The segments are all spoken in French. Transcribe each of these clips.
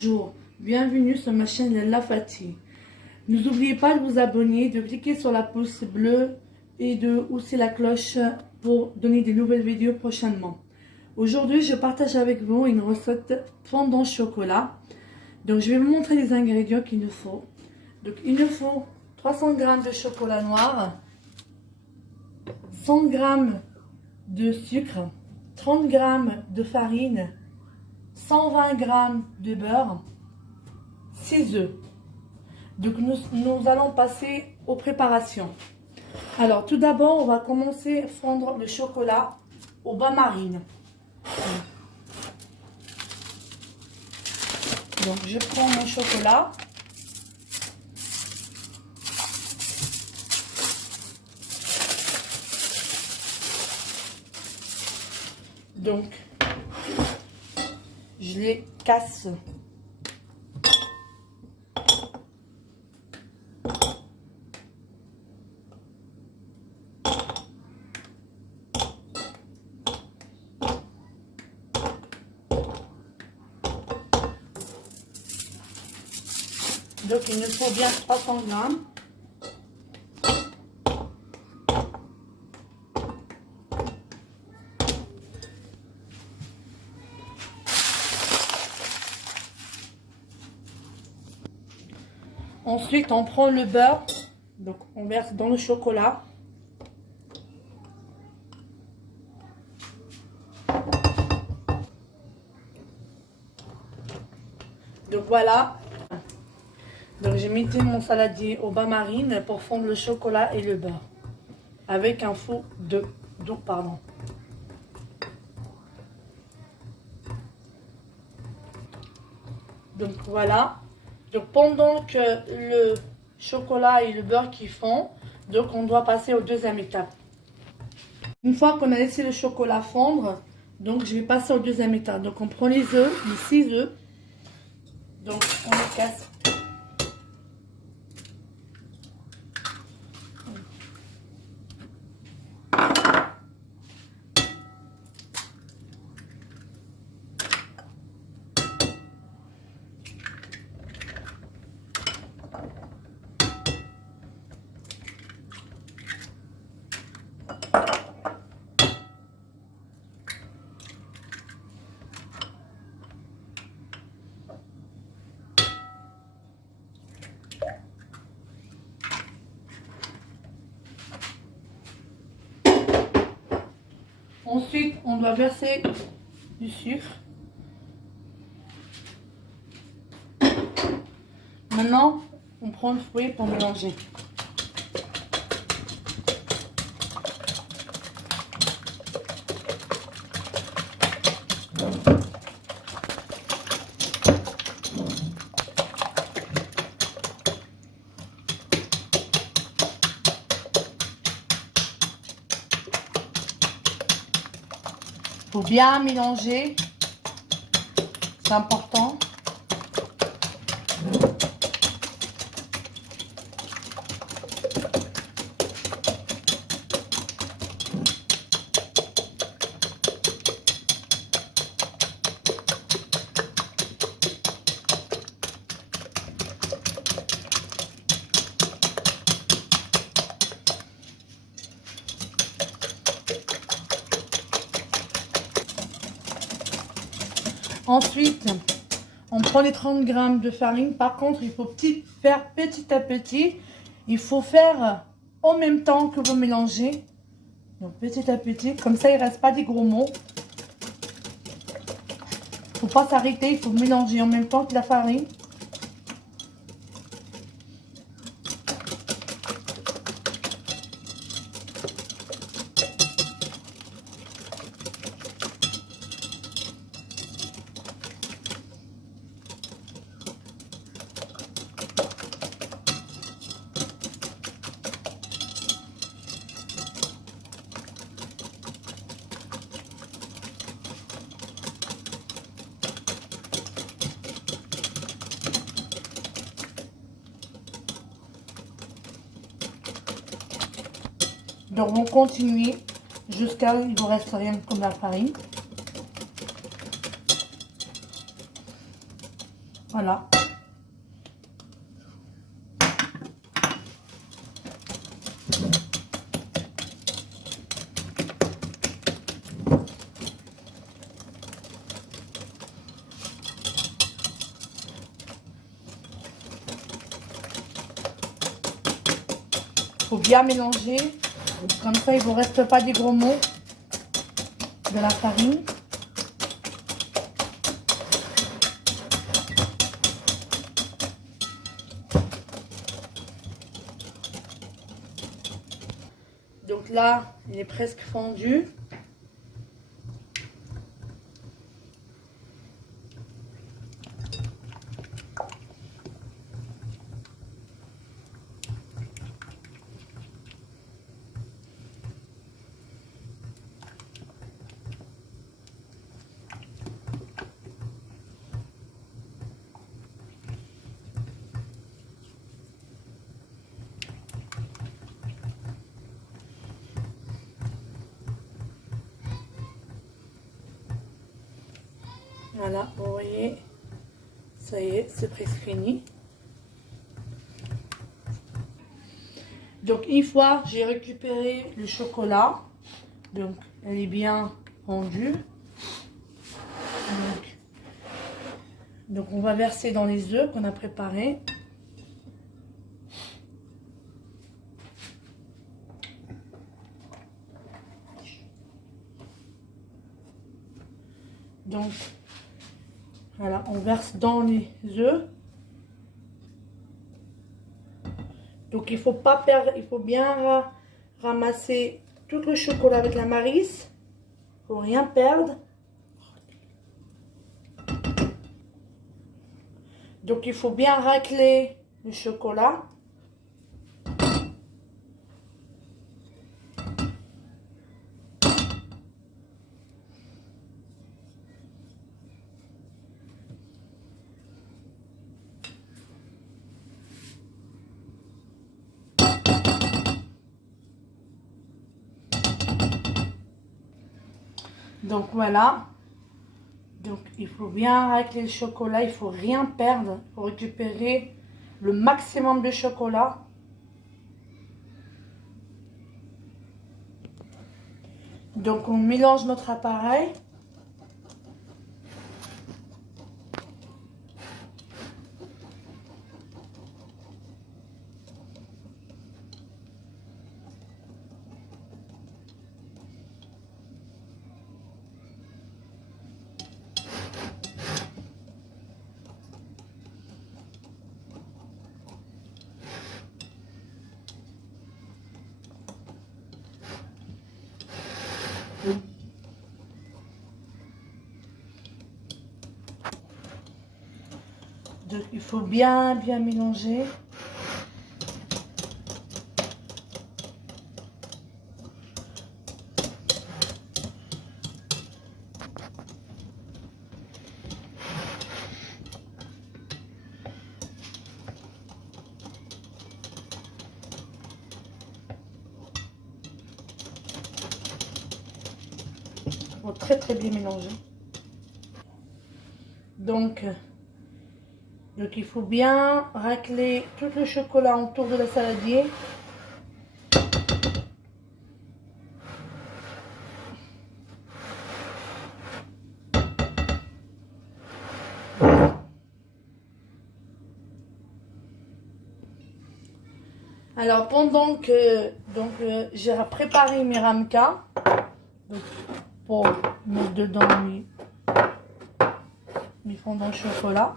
Bonjour, bienvenue sur ma chaîne La Fati. N'oubliez pas de vous abonner, de cliquer sur la pouce bleue et de aussi la cloche pour donner des nouvelles vidéos prochainement. Aujourd'hui, je partage avec vous une recette fondant chocolat. Donc, je vais vous montrer les ingrédients qu'il nous faut. Donc, il nous faut 300 g de chocolat noir, 100 g de sucre, 30 g de farine, 120 g de beurre, 6 œufs. Donc nous allons passer aux préparations. Alors tout d'abord, on va commencer à fondre le chocolat au bain-marine. Donc je prends mon chocolat. Donc je les casse. Donc il nous faut bien 300 grammes. Ensuite on prend le beurre, donc on verse dans le chocolat. Donc voilà. Donc j'ai mis mon saladier au bain-marine pour fondre le chocolat et le beurre avec un four d'eau, pardon. Donc voilà. Donc pendant que le chocolat et le beurre qui fond, donc on doit passer aux deuxième étape. Une fois qu'on a laissé le chocolat fondre, donc je vais passer aux deuxième étape. Donc on prend les œufs, les 6 œufs. Donc on les casse. Ensuite, on doit verser du sucre. Maintenant, on prend le fouet pour mélanger. Il faut bien mélanger, c'est important. Ensuite, on prend les 30 g de farine. Par contre, il faut faire petit à petit. Il faut faire en même temps que vous mélangez. Donc petit à petit, comme ça il ne reste pas des gros mots. Il ne faut pas s'arrêter, il faut mélanger en même temps que la farine. Donc on continue jusqu'à il ne vous reste rien comme la farine. Voilà. Faut bien mélanger, comme ça il ne vous reste pas des gros mots de la farine. Donc là, il est presque fondu. Voilà, vous voyez, ça y est, c'est presque fini. Donc une fois j'ai récupéré le chocolat, donc elle est bien fondue. Donc on va verser dans les œufs qu'on a préparés. Donc voilà, on verse dans les œufs. Donc il faut pas perdre, il faut bien ramasser tout le chocolat avec la Maryse. Il faut rien perdre. Donc il faut bien racler le chocolat. Donc voilà, donc il faut bien racler le chocolat, il faut rien perdre, il faut récupérer le maximum de chocolat. Donc on mélange notre appareil. Donc il faut bien mélanger. Il faut très bien mélanger. Donc il faut bien racler tout le chocolat autour de la saladier. Alors pendant que j'ai préparé mes ramequins pour mettre dedans mes fondants de chocolat.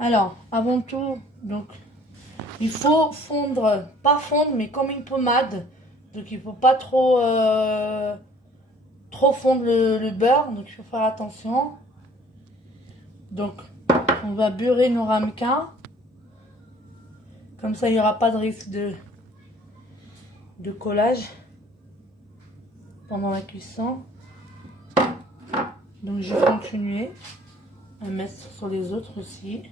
Alors avant tout, donc il faut fondre, pas fondre mais comme une pommade. Donc il faut pas trop fondre le beurre, donc il faut faire attention. Donc on va beurrer nos ramequins. Comme ça, il n'y aura pas de risque de collage pendant la cuisson. Donc, je vais continuer à mettre sur les autres aussi.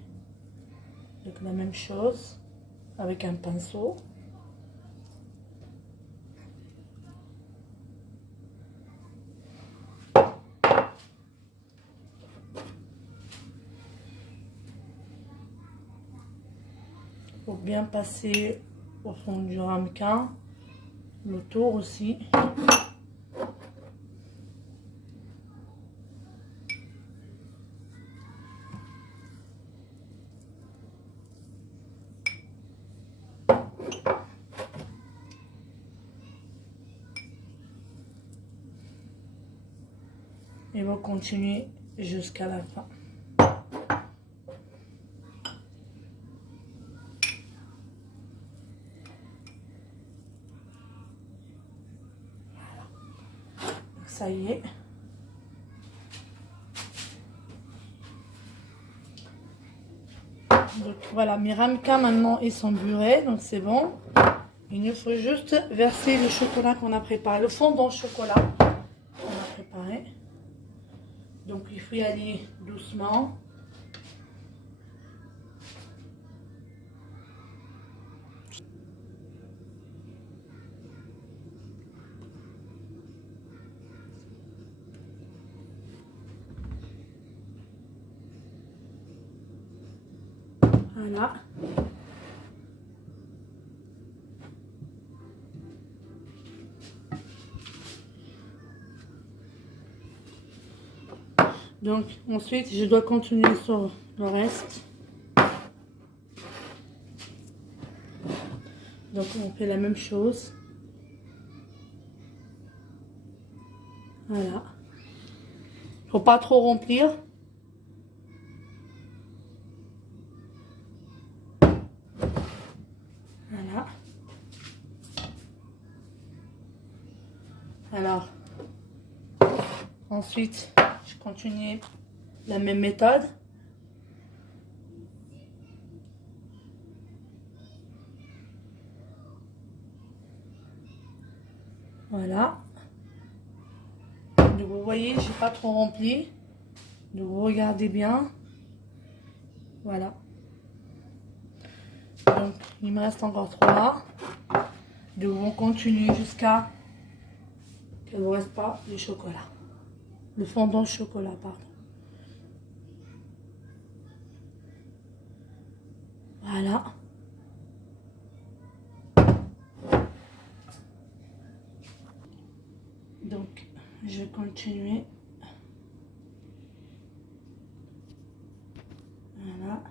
Donc, la même chose avec un pinceau. pour bien passer au fond du ramequin, le tour aussi. Et vous continuez jusqu'à la fin. Voilà. Donc ça y est. Donc voilà, mes ramequins maintenant ils sont beurrés, donc c'est bon. Il nous faut juste verser le chocolat qu'on a préparé, le fondant au chocolat qu'on a préparé. Donc il faut y aller doucement. Voilà. Donc ensuite je dois continuer sur le reste. Donc on fait la même chose. Voilà. Faut pas trop remplir. Voilà. Alors, ensuite, je continue la même méthode. Voilà. Donc vous voyez, j'ai pas trop rempli. Donc vous regardez bien. Voilà. Donc il me reste encore 3. Donc on continue jusqu'à qu'il ne vous reste pas le chocolat. Le fondant chocolat, pardon. Voilà. Donc je vais continuer. Voilà.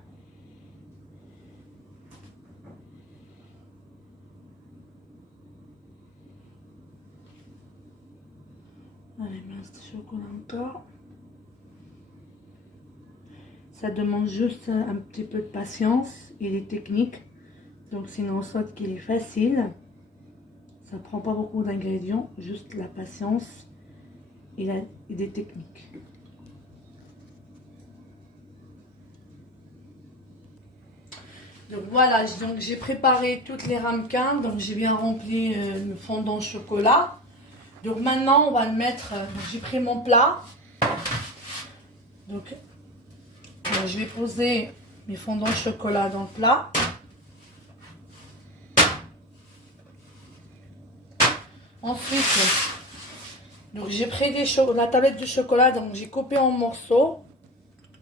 Allez, il me reste du chocolat encore. Ça demande juste un petit peu de patience et des techniques. Donc sinon on saute qu'il est facile. Ça prend pas beaucoup d'ingrédients, juste la patience et des techniques. Donc voilà, donc j'ai préparé toutes les ramequins, donc j'ai bien rempli le fondant au chocolat. Donc maintenant on va le mettre, j'ai pris mon plat. Donc je vais poser mes fondants au chocolat dans le plat. Ensuite, donc j'ai pris la tablette de chocolat, donc j'ai coupé en morceaux.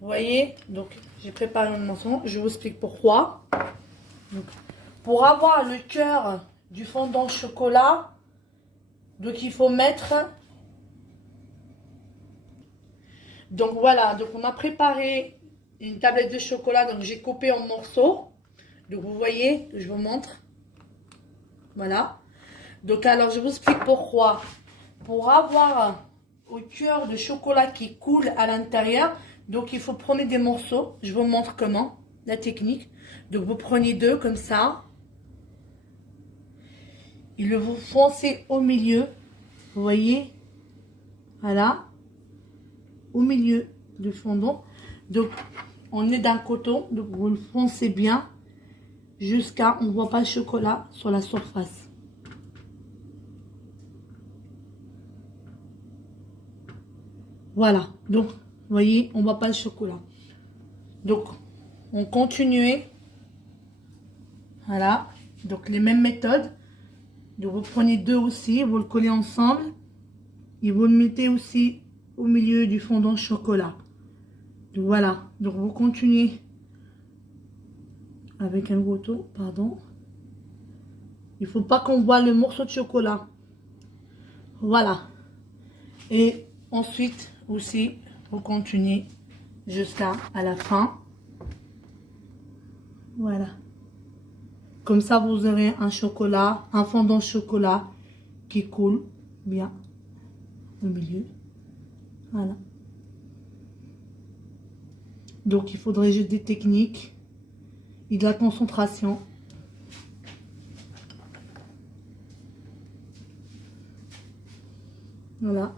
Vous voyez, donc j'ai préparé un morceau. Je vous explique pourquoi. Donc, pour avoir le cœur du fondant au chocolat, donc il faut mettre. Donc voilà, donc on a préparé une tablette de chocolat, donc j'ai coupé en morceaux. Donc vous voyez, je vous montre. Voilà. Donc alors je vous explique pourquoi. Pour avoir au cœur de chocolat qui coule à l'intérieur, donc il faut prendre des morceaux. Je vous montre comment, la technique. Donc vous prenez 2 comme ça. Et le vous foncez au milieu. Vous voyez. Voilà. Au milieu du fondant. Donc on est d'un coton. Donc vous le foncez bien. Jusqu'à on ne voit pas le chocolat sur la surface. Voilà, donc, vous voyez, on ne voit pas le chocolat. Donc, on continue. Voilà, donc les mêmes méthodes. Donc, vous prenez 2 aussi, vous le collez ensemble. Et vous le mettez aussi au milieu du fondant chocolat. Donc, voilà, donc vous continuez avec un couteau, pardon. Il faut pas qu'on voit le morceau de chocolat. Voilà. Et ensuite aussi, vous continuez jusqu'à la fin. Voilà. Comme ça, vous aurez un chocolat, un fondant chocolat qui coule bien au milieu. Voilà. Donc, il faudrait juste des techniques et de la concentration. Voilà.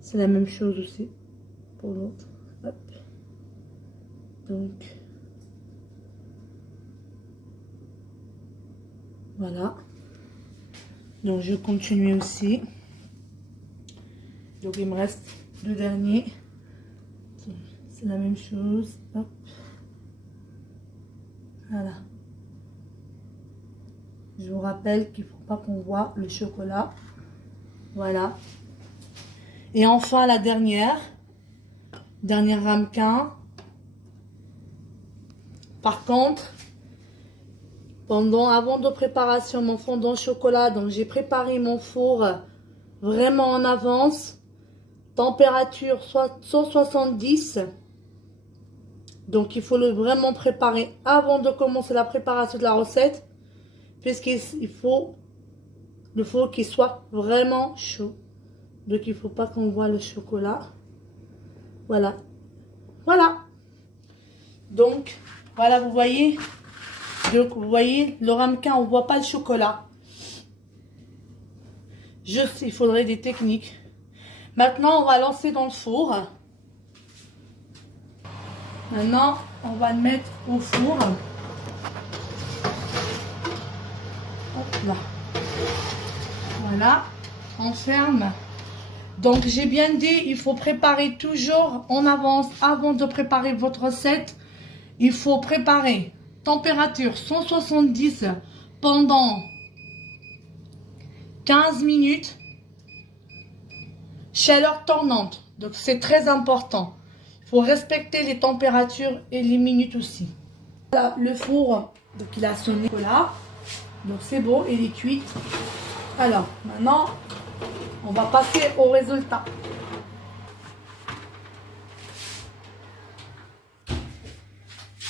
C'est la même chose aussi pour l'autre. Hop. Donc, voilà. Donc, je continue aussi. Donc, il me reste 2 derniers. C'est la même chose. Hop. Voilà. Je vous rappelle qu'il ne faut pas qu'on voit le chocolat. Voilà. Et enfin, la dernière ramequin. Par contre, avant de préparation, mon fondant chocolat, donc j'ai préparé mon four vraiment en avance. Température 170. Donc, il faut vraiment préparer avant de commencer la préparation de la recette. Puisqu'il faut le four qui soit vraiment chaud. Donc, il ne faut pas qu'on voit le chocolat. Voilà. Voilà. Donc, voilà, vous voyez. Donc, vous voyez, le ramequin, on ne voit pas le chocolat. Juste, il faudrait des techniques. Maintenant, on va lancer dans le four. Maintenant, on va le mettre au four. Hop là. Voilà. On ferme. Donc, j'ai bien dit, il faut préparer toujours en avance avant de préparer votre recette. Il faut préparer température 170 pendant 15 minutes. Chaleur tournante. Donc, c'est très important. Il faut respecter les températures et les minutes aussi. Voilà, le four, donc il a sonné là. Donc, c'est beau, il est cuit. Alors, maintenant, on va passer au résultat.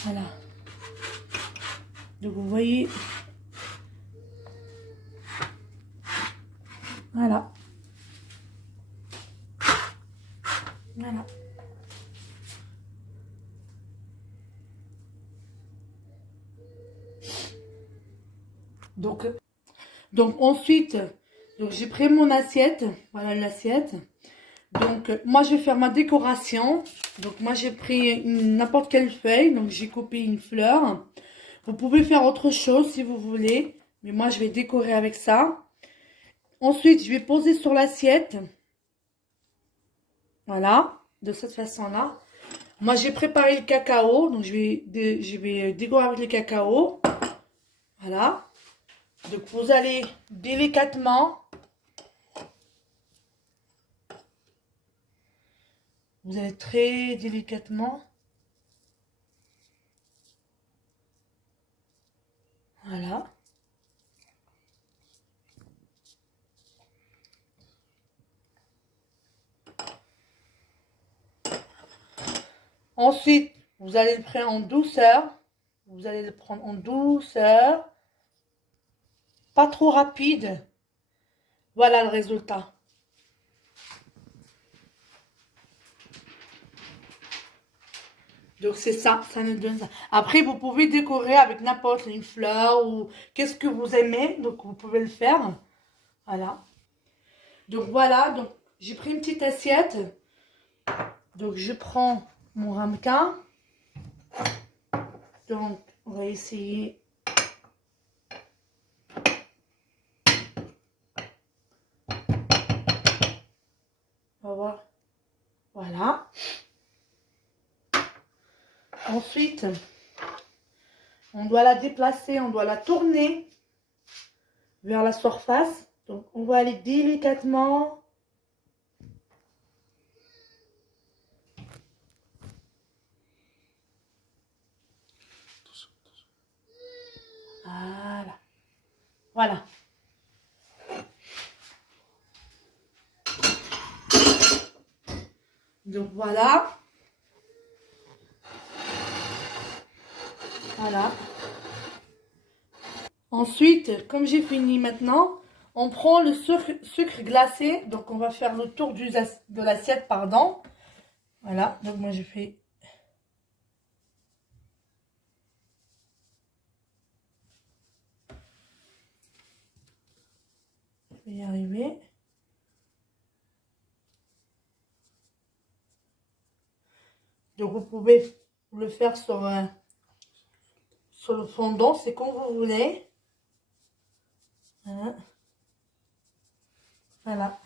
Voilà. Donc, vous voyez. Voilà. Voilà. Donc ensuite, j'ai pris mon assiette. Voilà l'assiette. Donc, moi, je vais faire ma décoration. Donc, moi, j'ai pris n'importe quelle feuille. Donc, j'ai coupé une fleur. Vous pouvez faire autre chose si vous voulez. Mais moi, je vais décorer avec ça. Ensuite, je vais poser sur l'assiette. Voilà. De cette façon-là. Moi, j'ai préparé le cacao. Donc, je vais décorer avec le cacao. Voilà. Donc, vous allez délicatement... Vous allez très délicatement. Voilà. Ensuite, vous allez le prendre en douceur. Vous allez le prendre en douceur. Pas trop rapide. Voilà le résultat. Donc c'est ça, ça nous donne ça. Après, vous pouvez décorer avec n'importe une fleur ou qu'est-ce que vous aimez. Donc vous pouvez le faire. Voilà. Donc voilà, donc j'ai pris une petite assiette. Donc je prends mon ramequin. Donc on va essayer. On va voir. Voilà. Ensuite, on doit la déplacer, on doit la tourner vers la surface. Donc, on va aller délicatement. Voilà. Voilà. Donc voilà. Voilà. Ensuite, comme j'ai fini maintenant, on prend le sucre glacé. Donc on va faire le tour de l'assiette, pardon. Voilà. Donc moi je fais... Je vais y arriver. Donc vous pouvez le faire sur le fondant, c'est comme vous voulez. Voilà. Voilà.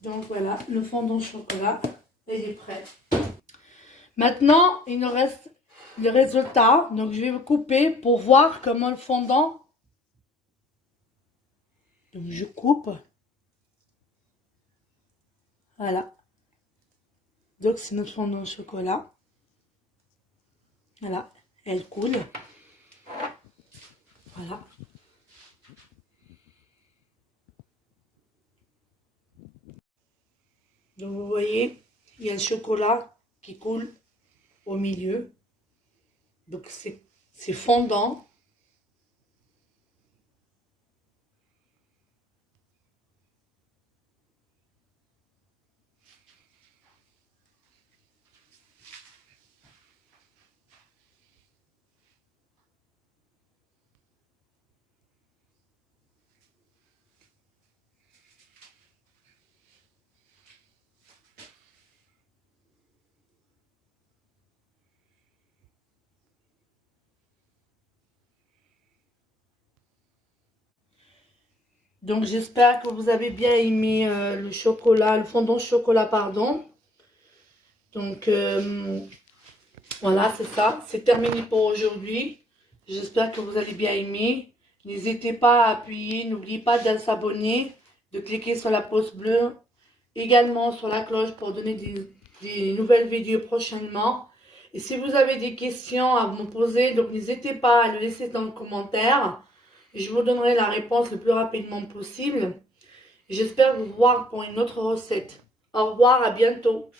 Donc voilà, le fondant chocolat, il est prêt. Maintenant, il nous reste le résultat. Donc je vais me couper pour voir comment le fondant. Donc je coupe. Voilà. Donc c'est notre fondant au chocolat. Voilà. Elle coule. Voilà. Donc vous voyez, il y a le chocolat qui coule au milieu. Donc c'est fondant. Donc j'espère que vous avez bien aimé le chocolat, le fondant au chocolat, pardon. Donc voilà, c'est ça. C'est terminé pour aujourd'hui. J'espère que vous allez bien aimer. N'hésitez pas à appuyer. N'oubliez pas de s'abonner, de cliquer sur la pouce bleue. Également sur la cloche pour donner des nouvelles vidéos prochainement. Et si vous avez des questions à me poser, donc n'hésitez pas à le laisser dans le commentaire. Et je vous donnerai la réponse le plus rapidement possible. J'espère vous voir pour une autre recette. Au revoir, à bientôt.